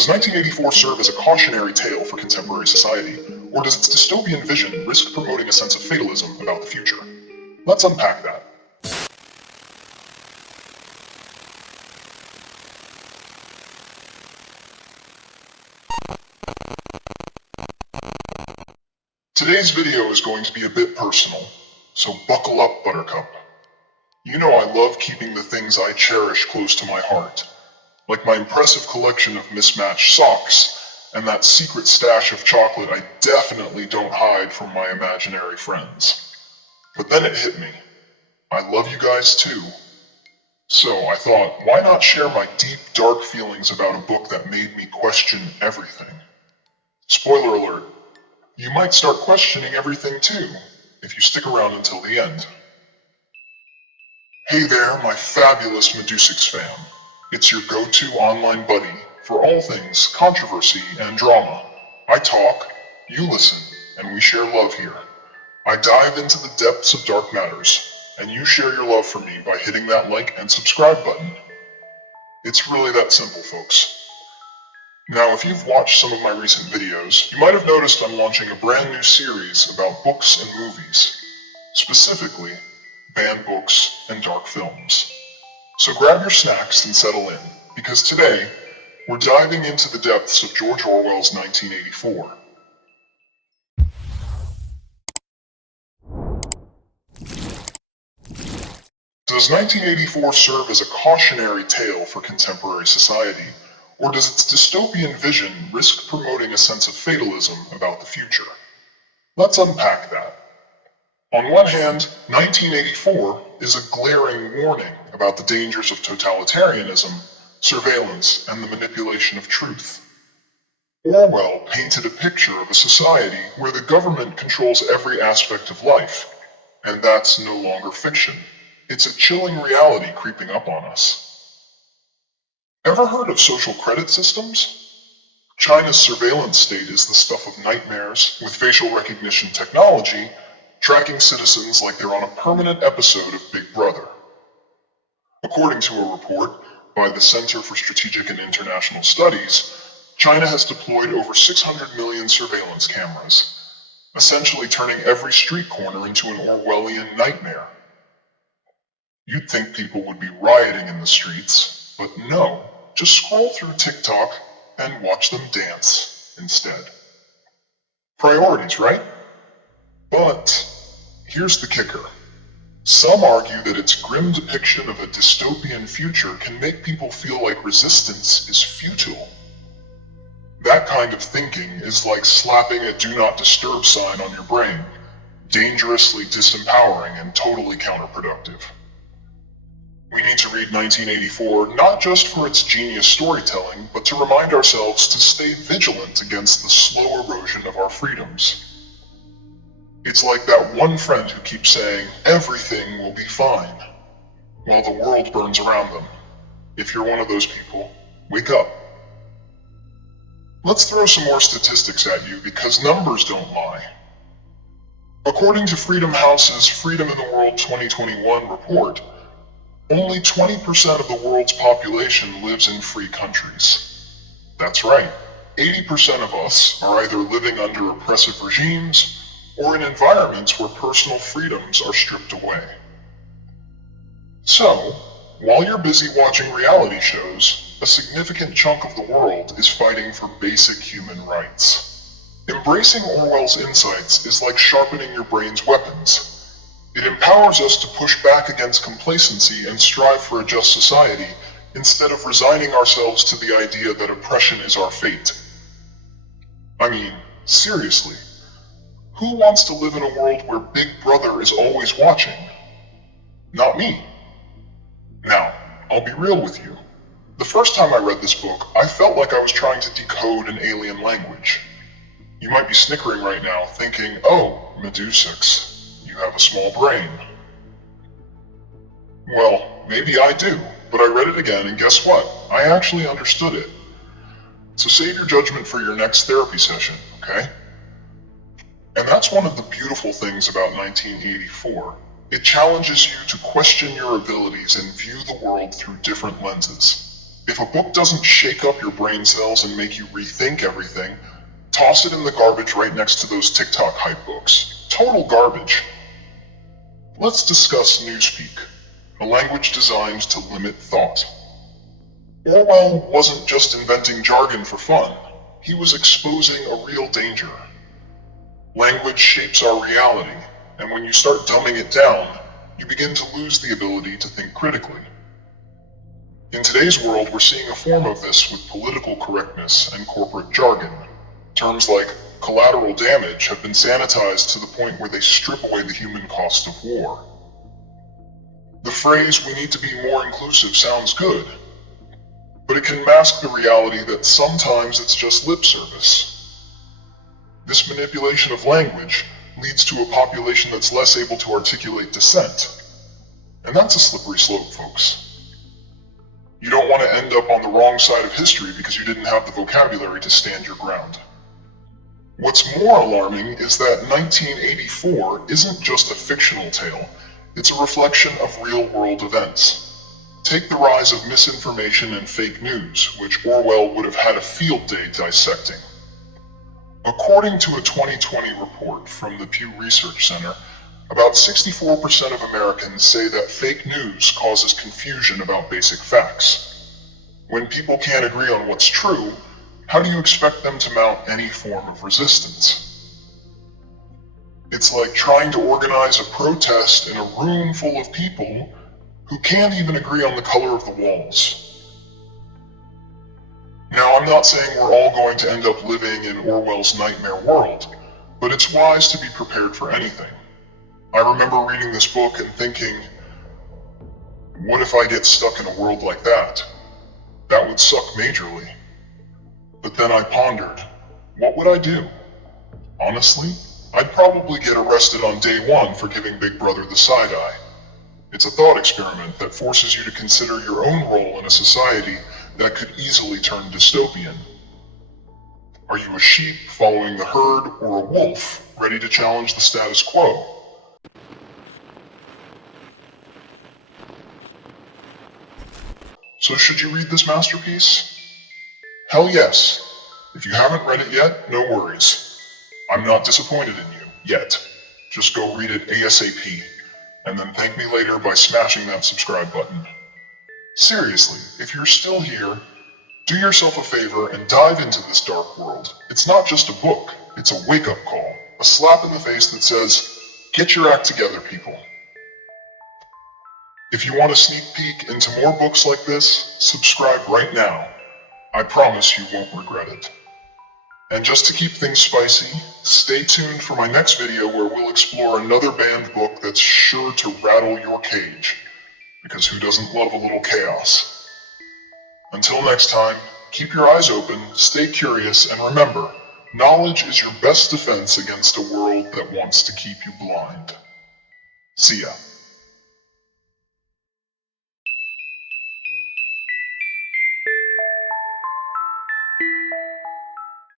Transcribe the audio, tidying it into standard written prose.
Does 1984 serve as a cautionary tale for contemporary society, or does its dystopian vision risk promoting a sense of fatalism about the future? Let's unpack that. Today's video is going to be a bit personal, so buckle up, Buttercup. You know I love keeping the things I cherish close to my heart, like my impressive collection of mismatched socks, and that secret stash of chocolate I definitely don't hide from my imaginary friends. But then it hit me. I love you guys too. So I thought, why not share my deep, dark feelings about a book that made me question everything? Spoiler alert, you might start questioning everything too, if you stick around until the end. Hey there, my fabulous Medusix fam. It's your go-to online buddy for all things controversy and drama. I talk, you listen, and we share love here. I dive into the depths of dark matters, and you share your love for me by hitting that like and subscribe button. It's really that simple, folks. Now, if you've watched some of my recent videos, you might have noticed I'm launching a brand new series about books and movies, specifically banned books and dark films. So grab your snacks and settle in, because today, we're diving into the depths of George Orwell's 1984. Does 1984 serve as a cautionary tale for contemporary society, or does its dystopian vision risk promoting a sense of fatalism about the future? Let's unpack that. On one hand, 1984 is a glaring warning about the dangers of totalitarianism, surveillance, and the manipulation of truth. Orwell painted a picture of a society where the government controls every aspect of life, and that's no longer fiction. It's a chilling reality creeping up on us. Ever heard of social credit systems? China's surveillance state is the stuff of nightmares, with facial recognition technology tracking citizens like they're on a permanent episode of Big Brother. According to a report by the Center for Strategic and International Studies, China has deployed over 600 million surveillance cameras, essentially turning every street corner into an Orwellian nightmare. You'd think people would be rioting in the streets, but no, just scroll through TikTok and watch them dance instead. Priorities, right? But here's the kicker. Some argue that its grim depiction of a dystopian future can make people feel like resistance is futile. That kind of thinking is like slapping a do not disturb sign on your brain, dangerously disempowering and totally counterproductive. We need to read 1984 not just for its genius storytelling, but to remind ourselves to stay vigilant against the slow erosion of our freedoms. It's like that one friend who keeps saying, everything will be fine, while the world burns around them. If you're one of those people, wake up. Let's throw some more statistics at you because numbers don't lie. According to Freedom House's Freedom in the World 2021 report, only 20% of the world's population lives in free countries. That's right, 80% of us are either living under oppressive regimes or in environments where personal freedoms are stripped away. So, while you're busy watching reality shows, a significant chunk of the world is fighting for basic human rights. Embracing Orwell's insights is like sharpening your brain's weapons. It empowers us to push back against complacency and strive for a just society, instead of resigning ourselves to the idea that oppression is our fate. I mean, seriously. Who wants to live in a world where Big Brother is always watching? Not me. Now, I'll be real with you. The first time I read this book, I felt like I was trying to decode an alien language. You might be snickering right now, thinking, oh, Medusix, you have a small brain. Well, maybe I do, but I read it again and guess what? I actually understood it. So save your judgment for your next therapy session, okay? And that's one of the beautiful things about 1984. It challenges you to question your abilities and view the world through different lenses. If a book doesn't shake up your brain cells and make you rethink everything, toss it in the garbage right next to those TikTok hype books. Total garbage. Let's discuss newspeak, a language designed to limit thought. Orwell wasn't just inventing jargon for fun. He was exposing a real danger. Language shapes our reality, and when you start dumbing it down, you begin to lose the ability to think critically. In today's world, we're seeing a form of this with political correctness and corporate jargon. Terms like collateral damage have been sanitized to the point where they strip away the human cost of war. The phrase, "we need to be more inclusive," sounds good, but it can mask the reality that sometimes it's just lip service. This manipulation of language leads to a population that's less able to articulate dissent. And that's a slippery slope, folks. You don't want to end up on the wrong side of history because you didn't have the vocabulary to stand your ground. What's more alarming is that 1984 isn't just a fictional tale, it's a reflection of real-world events. Take the rise of misinformation and fake news, which Orwell would have had a field day dissecting. According to a 2020 report from the Pew Research Center, about 64% of Americans say that fake news causes confusion about basic facts. When people can't agree on what's true, how do you expect them to mount any form of resistance? It's like trying to organize a protest in a room full of people who can't even agree on the color of the walls. Now, I'm not saying we're all going to end up living in Orwell's nightmare world, but it's wise to be prepared for anything. I remember reading this book and thinking, what if I get stuck in a world like that? That would suck majorly. But then I pondered, what would I do? Honestly, I'd probably get arrested on day one for giving Big Brother the side eye. It's a thought experiment that forces you to consider your own role in a society that could easily turn dystopian. Are you a sheep following the herd, or a wolf ready to challenge the status quo? So should you read this masterpiece? Hell yes. If you haven't read it yet, no worries. I'm not disappointed in you, yet. Just go read it ASAP, and then thank me later by smashing that subscribe button. Seriously, if you're still here, do yourself a favor and dive into this dark world. It's not just a book, it's a wake-up call, a slap in the face that says, get your act together, people. If you want a sneak peek into more books like this, subscribe right now. I promise you won't regret it. And just to keep things spicy, stay tuned for my next video where we'll explore another banned book that's sure to rattle your cage. Because who doesn't love a little chaos? Until next time, keep your eyes open, stay curious, and remember, knowledge is your best defense against a world that wants to keep you blind. See ya.